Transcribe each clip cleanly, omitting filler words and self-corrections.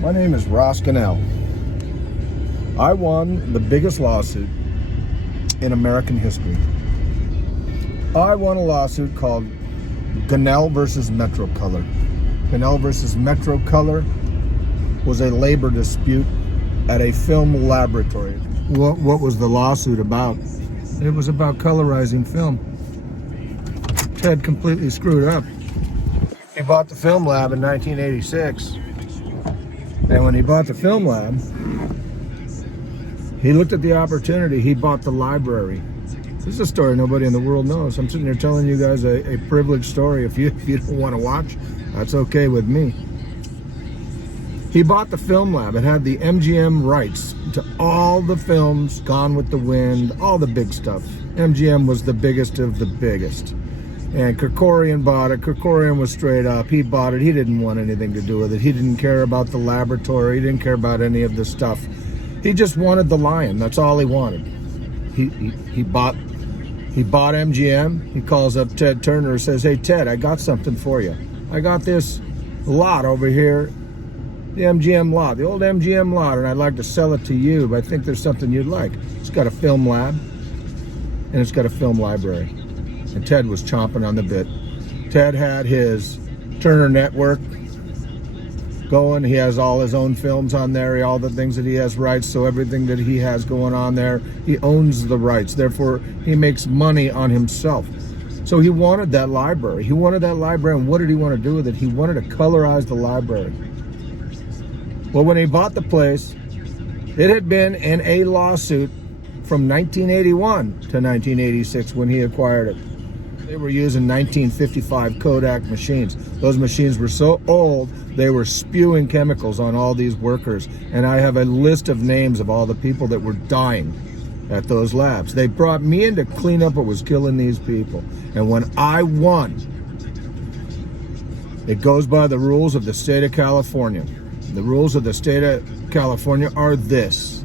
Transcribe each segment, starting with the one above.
My name is Ross Gunnell. I won the biggest lawsuit in American history. I won a lawsuit called Gunnell versus Metrocolor. Gunnell versus Metrocolor was a labor dispute at a film laboratory. What was the lawsuit about? It was about colorizing film. Ted completely screwed up. He bought the film lab in 1986. And when he bought the film lab, he looked at the opportunity. He bought the library. This is a story nobody in the world knows. I'm sitting here telling you guys a privileged story. If you don't want to watch, that's okay with me. He bought the film lab. It had the MGM rights to all the films, Gone with the Wind, all the big stuff. MGM was the biggest of the biggest. And Kerkorian bought it. Kerkorian was straight up. He bought it. He didn't want anything to do with it. He didn't care about the laboratory. He didn't care about any of the stuff. He just wanted the lion. That's all he wanted. He bought MGM. He calls up Ted Turner and says, "Hey Ted, I got something for you. I got this lot over here, the MGM lot, the old MGM lot, and I'd like to sell it to you, but I think there's something you'd like. It's got a film lab, and it's got a film library." And Ted was chomping on the bit. Ted had his Turner Network going. He has all his own films on there, all the things that he has rights, so everything that he has going on there, he owns the rights. Therefore, he makes money on himself. So he wanted that library. He wanted that library, and what did he want to do with it? He wanted to colorize the library. Well, when he bought the place, it had been in a lawsuit from 1981 to 1986 when he acquired it. They were using 1955 Kodak machines. Those machines were so old, they were spewing chemicals on all these workers. And I have a list of names of all the people that were dying at those labs. They brought me in to clean up what was killing these people. And when I won, it goes by the rules of the state of California. The rules of the state of California are this.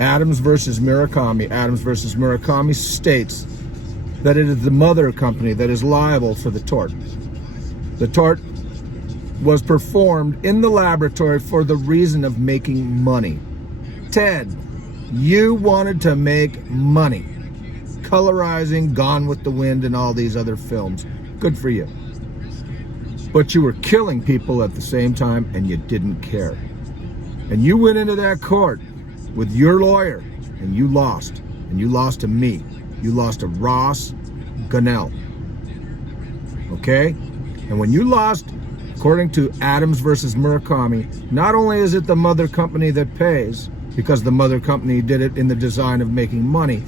Adams versus Murakami. Adams versus Murakami states that it is the mother company that is liable for the tort. The tort was performed in the laboratory for the reason of making money. Ted, you wanted to make money. Colorizing Gone with the Wind and all these other films. Good for you. But you were killing people at the same time and you didn't care. And you went into that court with your lawyer and you lost. And you lost to me. You lost to Ross Gunnell. Okay? And when you lost, according to Adams versus Murakami, not only is it the mother company that pays, because the mother company did it in the design of making money,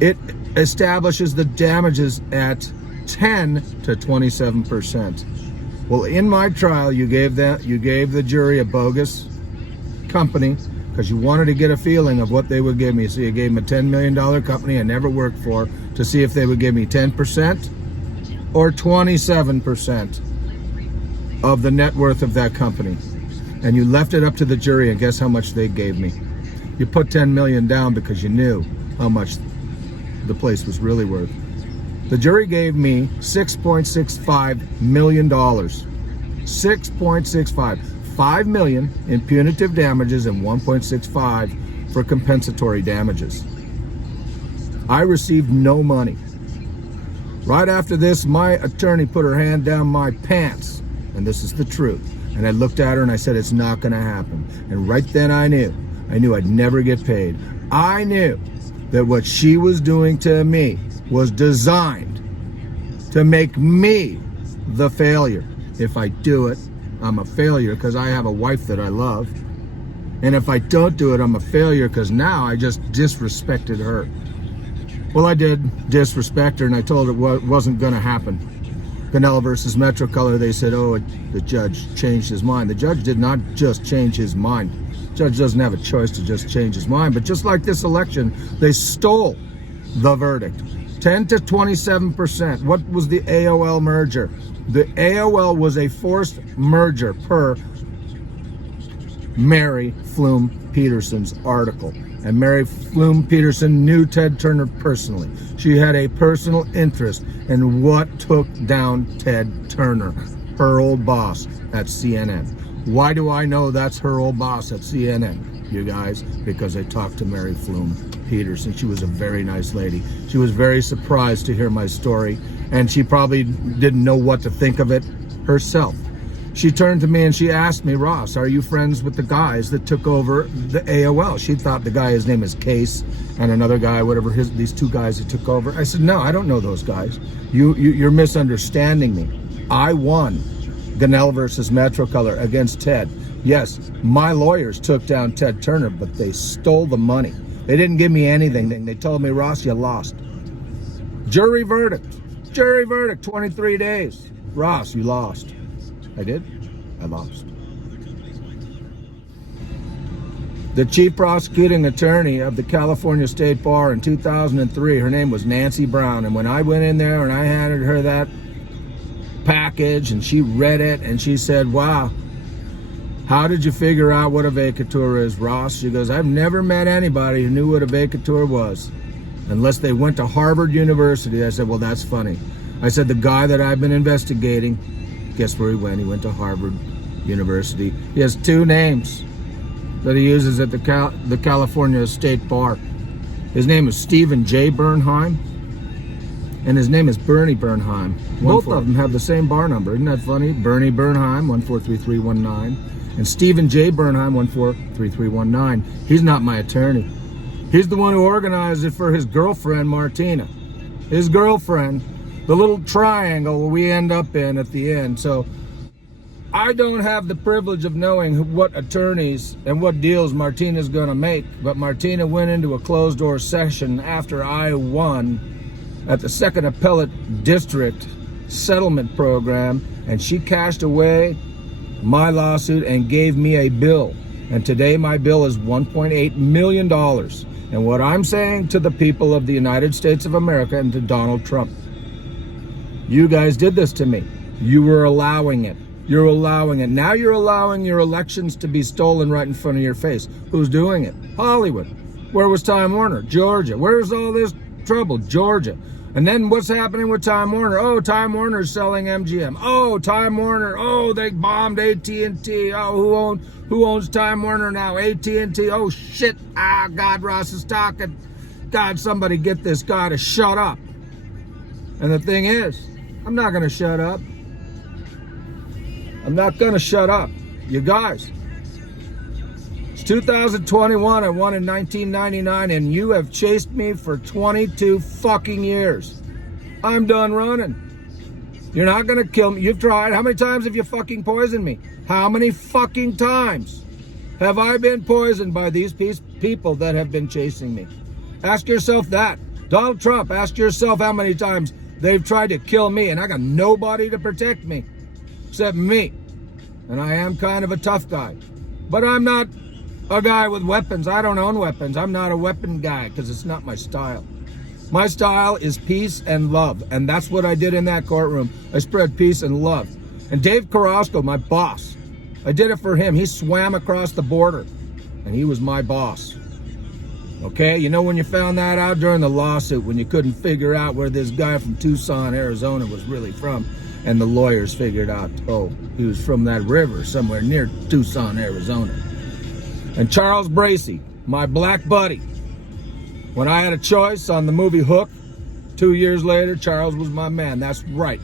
it establishes the damages at 10 to 27%. Well, in my trial, you gave the jury a bogus company because you wanted to get a feeling of what they would give me. So you gave them a $10 million company I never worked for to see if they would give me 10% or 27% of the net worth of that company. And you left it up to the jury, and guess how much they gave me? You put 10 million down because you knew how much the place was really worth. The jury gave me $6.65 million. 6.65. 5 million in punitive damages and 1.65 for compensatory damages. I received no money. Right after this, my attorney put her hand down my pants, and this is the truth. And I looked at her and I said, it's not gonna happen. And right then I knew I'd never get paid. I knew that what she was doing to me was designed to make me the failure. If I do it, I'm a failure because I have a wife that I love. And if I don't do it, I'm a failure because now I just disrespected her. Well, I did disrespect her, and I told her it wasn't going to happen. Gunnell versus Metrocolor, they said, oh, the judge changed his mind. The judge did not just change his mind. The judge doesn't have a choice to just change his mind. But just like this election, they stole the verdict. 10 to 27%. What was the AOL merger? The AOL was a forced merger per Mary Flume Peterson's article. And Mary Flume Peterson knew Ted Turner personally. She had a personal interest in what took down Ted Turner. her old boss at CNN. Why do I know that's her old boss at CNN, you guys? Because I talked to Mary Flume Peterson. She was a very nice lady. She was very surprised to hear my story, and she probably didn't know what to think of it herself. She turned to me and she asked me, Ross, are you friends with the guys that took over the AOL? She thought the guy, his name is Case, and another guy, whatever, these two guys that took over. I said, no, I don't know those guys. You're misunderstanding me. I won Gunnell versus Metrocolor against Ted. Yes, my lawyers took down Ted Turner, but they stole the money. They didn't give me anything. They told me, Ross, you lost. Jury verdict, 23 days. Ross, you lost. I did. I lost. The chief prosecuting attorney of the California State Bar in 2003, her name was Nancy Brown. And when I went in there and I handed her that package and she read it and she said, wow, how did you figure out what a vacatur is, Ross? She goes, I've never met anybody who knew what a vacatur was unless they went to Harvard University. I said, well, that's funny. I said, the guy that I've been investigating, guess where he went? He went to Harvard University. He has two names that he uses at the California State Bar. His name is Stephen J. Bernheim, and his name is Bernie Bernheim. Both of them have the same bar number. Isn't that funny? Bernie Bernheim, 143319, and Stephen J. Bernheim, 143319. He's not my attorney. He's the one who organized it for his girlfriend, Martina. His girlfriend, the little triangle we end up in at the end. So I don't have the privilege of knowing what attorneys and what deals Martina's going to make, but Martina went into a closed door session after I won at the Second Appellate District Settlement Program, and she cashed away my lawsuit and gave me a bill. And today my bill is $1.8 million. And what I'm saying to the people of the United States of America and to Donald Trump, you guys did this to me. You were allowing it. You're allowing it. Now you're allowing your elections to be stolen right in front of your face. Who's doing it? Hollywood. Where was Time Warner? Georgia. Where's all this trouble? Georgia. And then what's happening with Time Warner? Oh, Time Warner's selling MGM. Oh, Time Warner. Oh, they bombed AT&T. Oh, who owns Time Warner now? AT&T. Oh, shit. Ah, God, Ross is talking. God, somebody get this guy to shut up. And the thing is, I'm not going to shut up. I'm not going to shut up. You guys, it's 2021. I won in 1999, and you have chased me for 22 fucking years. I'm done running. You're not going to kill me. You've tried. How many times have you fucking poisoned me? How many fucking times have I been poisoned by these people that have been chasing me? Ask yourself that. Donald Trump, ask yourself how many times they've tried to kill me, and I got nobody to protect me except me. And I am kind of a tough guy. But I'm not a guy with weapons. I don't own weapons. I'm not a weapon guy because it's not my style. My style is peace and love. And that's what I did in that courtroom. I spread peace and love. And Dave Carrasco, my boss, I did it for him. He swam across the border and he was my boss. Okay, you know when you found that out during the lawsuit, when you couldn't figure out where this guy from Tucson, Arizona was really from, and the lawyers figured out, oh, he was from that river somewhere near Tucson, Arizona. And Charles Bracy, my black buddy, when I had a choice on the movie Hook, 2 years later, Charles was my man. That's right.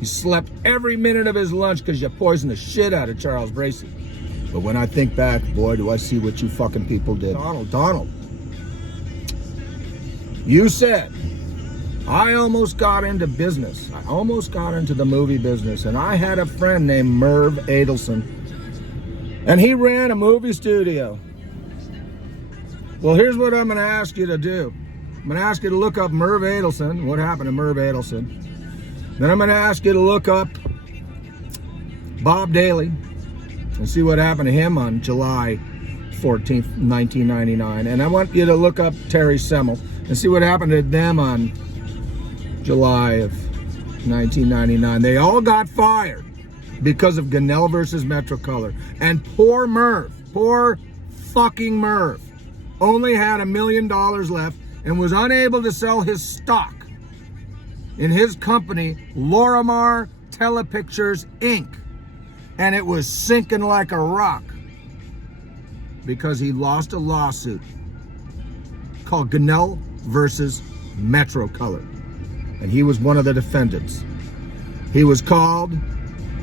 He slept every minute of his lunch because you poisoned the shit out of Charles Bracy. But when I think back, boy, do I see what you fucking people did. Donald. You said, I almost got into business. I almost got into the movie business. And I had a friend named Merv Adelson. And he ran a movie studio. Well, here's what I'm going to ask you to do. I'm going to ask you to look up Merv Adelson. What happened to Merv Adelson? Then I'm going to ask you to look up Bob Daly and see what happened to him on July 14th, 1999. And I want you to look up Terry Semel and see what happened to them on July of 1999. They all got fired because of Gunnell versus Metrocolor. And poor Merv, poor fucking Merv, only had $1 million left and was unable to sell his stock in his company, Lorimar Telepictures Inc. And it was sinking like a rock because he lost a lawsuit called Gunnell versus Metrocolor. And he was one of the defendants. He was called.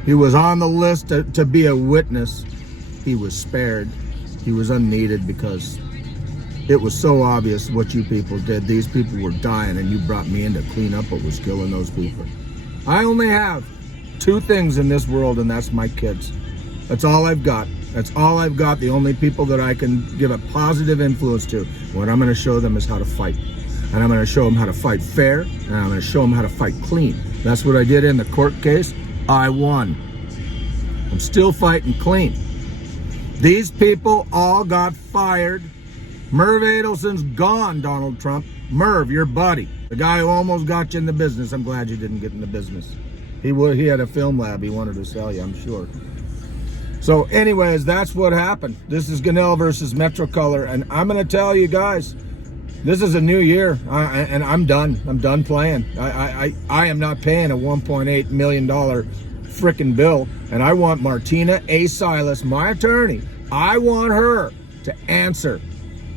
He was on the list to be a witness. He was spared. He was unneeded because it was so obvious what you people did. These people were dying and you brought me in to clean up what was killing those people. I only have two things in this world, and that's my kids. That's all I've got. That's all I've got. The only people that I can give a positive influence to. What I'm going to show them is how to fight. And I'm going to show them how to fight fair, and I'm going to show them how to fight clean. That's what I did in the court case. I won. I'm still fighting clean. These people all got fired. Merv Adelson's gone, Donald Trump. Merv, your buddy. The guy who almost got you in the business. I'm glad you didn't get in the business. He had a film lab he wanted to sell you, I'm sure. So anyways, that's what happened. This is Gunnell versus Metrocolor. And I'm going to tell you guys, this is a new year. And I'm done. I'm done playing. I am not paying a $1.8 million frickin' bill. And I want Martina A. Silas, my attorney, I want her to answer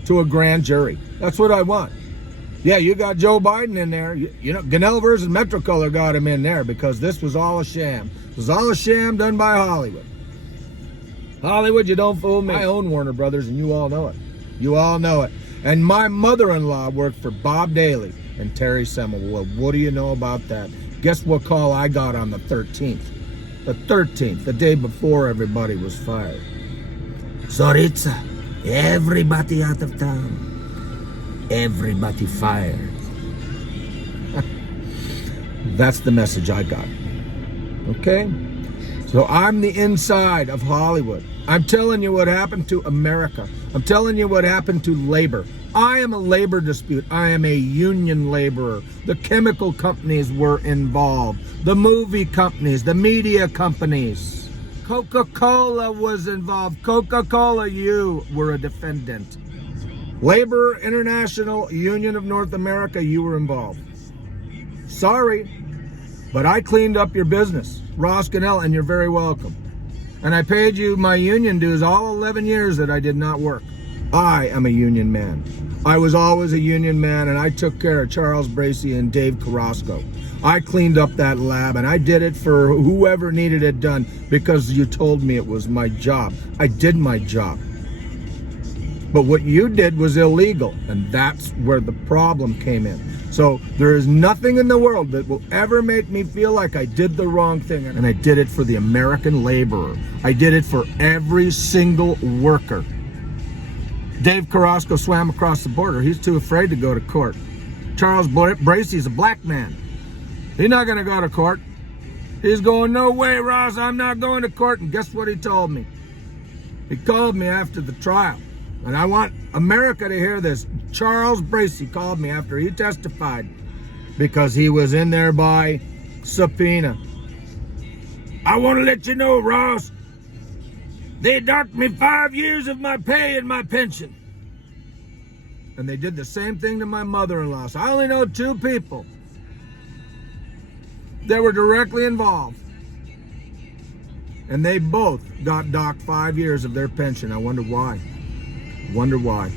to a grand jury. That's what I want. Yeah, you got Joe Biden in there. You know, Gunnell versus Metrocolor got him in there because this was all a sham. It was all a sham done by Hollywood. Hollywood, you don't fool me. I own Warner Brothers, and you all know it. You all know it. And my mother-in-law worked for Bob Daly and Terry Semel. Well, what do you know about that? Guess what call I got on the 13th? The 13th, the day before everybody was fired. Tsaritsa, everybody out of town. Everybody fired. That's the message I got. Okay? So I'm the inside of Hollywood. I'm telling you what happened to America. I'm telling you what happened to labor. I am a labor dispute. I am a union laborer. The chemical companies were involved. The movie companies, the media companies. Coca-Cola was involved. Coca-Cola, you were a defendant. Labor International Union of North America, you were involved. Sorry, but I cleaned up your business, Ross Gunnell, and you're very welcome. And I paid you my union dues all 11 years that I did not work. I am a union man. I was always a union man, and I took care of Charles Bracey and Dave Carrasco. I cleaned up that lab, and I did it for whoever needed it done because you told me it was my job. I did my job. But what you did was illegal, and that's where the problem came in. So there is nothing in the world that will ever make me feel like I did the wrong thing, and I did it for the American laborer. I did it for every single worker. Dave Carrasco swam across the border. He's too afraid to go to court. Charles Bracey's a black man. He's not going to go to court. He's going, no way, Ross, I'm not going to court. And guess what he told me? He called me after the trial. And I want America to hear this. Charles Bracey called me after he testified because he was in there by subpoena. I want to let you know, Ross, they docked me 5 years of my pay and my pension. And they did the same thing to my mother-in-law. So I only know two people that were directly involved. And they both got docked 5 years of their pension. I wonder why. Wonder why.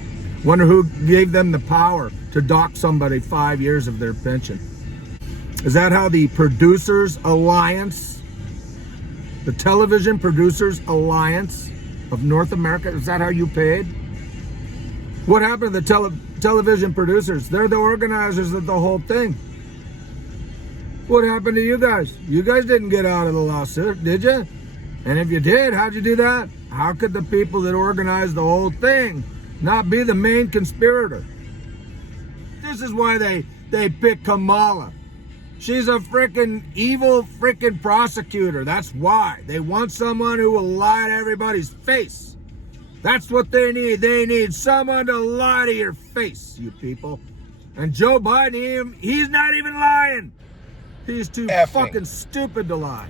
Wonder who gave them the power to dock somebody 5 years of their pension. Is that how the Producers Alliance, the Television Producers Alliance of North America, is that how you paid? What happened to the television producers? They're the organizers of the whole thing. What happened to you guys? You guys didn't get out of the lawsuit, did you? And if you did, how'd you do that? How could the people that organized the whole thing not be the main conspirator? This is why they pick Kamala. She's a freaking evil freaking prosecutor. That's why. They want someone who will lie to everybody's face. That's what they need. They need someone to lie to your face, you people. And Joe Biden, he's not even lying. He's too fucking stupid to lie.